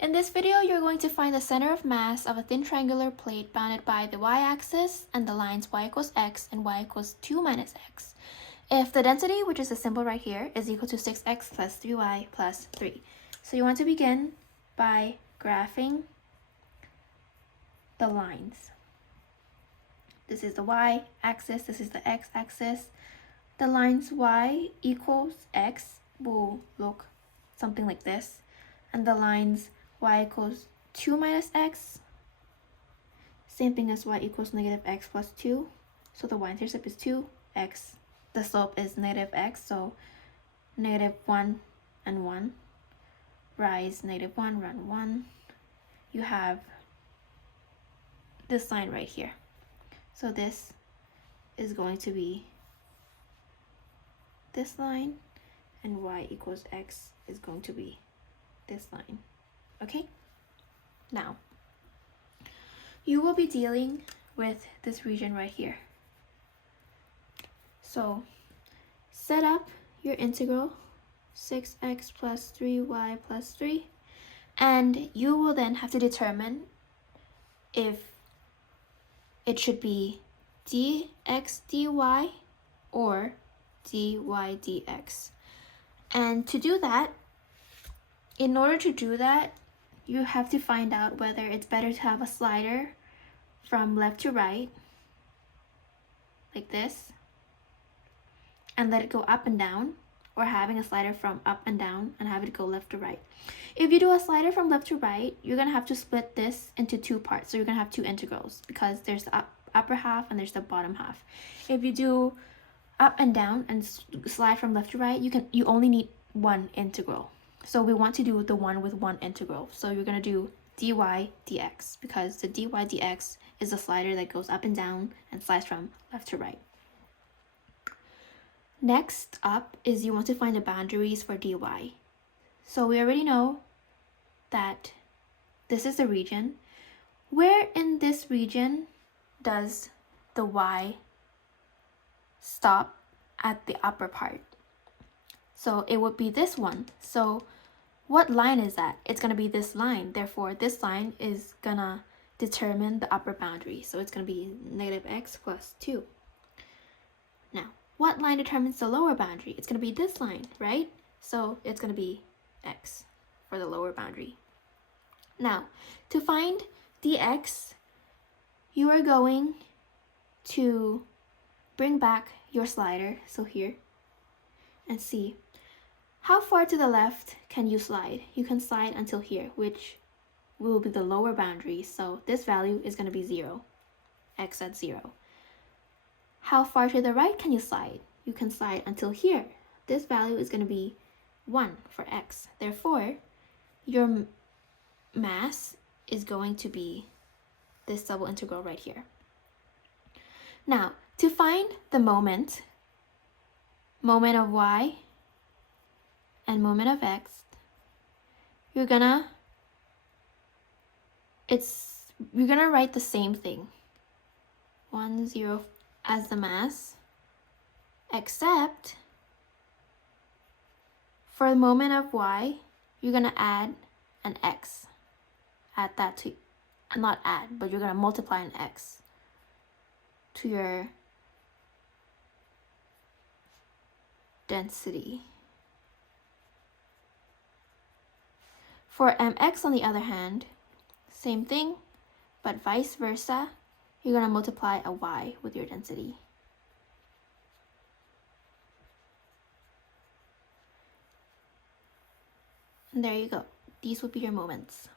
In this video, you're going to find the center of mass of a thin triangular plate bounded by the y-axis and the lines y equals x and y equals 2 minus x. If the density, which is the symbol right here, is equal to 6x plus 3y plus 3. So you want to begin by graphing the lines. This is the y-axis, this is the x-axis. The lines y equals x will look something like this. And the lines y equals 2 minus x, same thing as y equals negative x plus 2. So the y-intercept is 2x. The slope is negative x, so negative 1 and 1. Rise negative 1, run 1. You have this line right here. So this is going to be this line, and y equals x is going to be this line. Okay? Now, you will be dealing with this region right here. So, set up your integral, 6x plus 3y plus 3, and you will then have to determine if it should be dx dy or dy dx. And to do that, in order to do that, you have to find out whether it's better to have a slider from left to right, like this, and let it go up and down, or having a slider from up and down and have it go left to right. If you do a slider from left to right, you're going to have to split this into two parts. So you're going to have two integrals because there's the upper half and there's the bottom half. If you do up and down and slide from left to right, you only need one integral. So we want to do the one with one integral. So you're going to do dy dx because the dy dx is the slider that goes up and down and slides from left to right. Next up is you want to find the boundaries for dy. So we already know that this is the region. Where in this region does the y stop at the upper part? So it would be this one. So what line is that? It's going to be this line. Therefore, this line is going to determine the upper boundary. So it's going to be negative x plus 2. Now, what line determines the lower boundary? It's going to be this line, right? So it's going to be x for the lower boundary. Now, to find dx, you are going to bring back your slider, so here, and see how far to the left can you slide. You can slide until here, which will be the lower boundary. So this value is going to be 0, x at 0. How far to the right can you slide? You can slide until here. This value is going to be 1 for x. Therefore, your mass is going to be this double integral right here. Now, to find the moment of y and moment of x, you're gonna write the same thing. 1, 0 as the mass, except for the moment of y, you're gonna add an x. Add that to, not add, but you're gonna multiply an x to your density. For mx, on the other hand, same thing, but vice versa, you're going to multiply a y with your density. And there you go. These would be your moments.